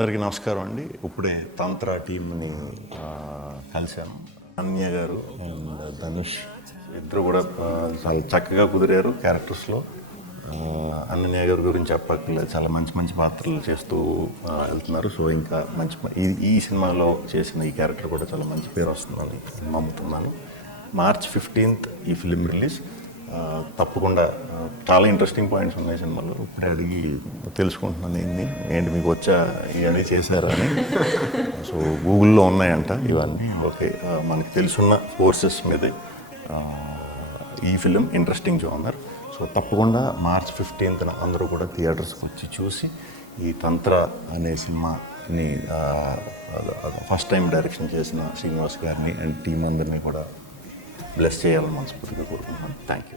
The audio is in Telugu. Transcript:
అందరికీ నమస్కారం అండి. ఇప్పుడే తంత్ర టీంని కలిశాను. అన్య గారు అండ్ ధనుష్ ఇద్దరు కూడా చాలా చక్కగా కుదిరారు క్యారెక్టర్స్లో. అన్నయ్య గారి గురించి చెప్పక్కర్లేదు, చాలా మంచి మంచి పాత్రలు చేస్తూ వెళ్తున్నారు. సో ఇంకా మంచి ఈ సినిమాలో చేసిన ఈ క్యారెక్టర్ కూడా చాలా మంచి పేరు వస్తుందని నమ్ముతున్నాను. March 15th ఈ ఫిలిం రిలీజ్. తప్పకుండా చాలా ఇంట్రెస్టింగ్ పాయింట్స్ ఉన్నాయి సినిమాలో. ఇప్పుడే అడిగి తెలుసుకుంటున్నాను ఏంటి మీకు వచ్చా ఇవన్నీ చేశారా అని. సో గూగుల్లో ఉన్నాయంట ఇవన్నీ. ఓకే, మనకి తెలుసున్న ఫోర్సెస్ మీదే ఈ ఫిలిం ఇంట్రెస్టింగ్ జోనర్. సో తప్పకుండా March 15th అందరూ కూడా థియేటర్స్కి వచ్చి చూసి ఈ తంత్ర అనే సినిమాని ఫస్ట్ టైం డైరెక్షన్ చేసిన శ్రీనివాస్ గారిని అండ్ టీం అందరినీ కూడా బ్లెస్ చేయాలని మనస్ఫూర్తిగా కోరుకుంటున్నాను. Thank you.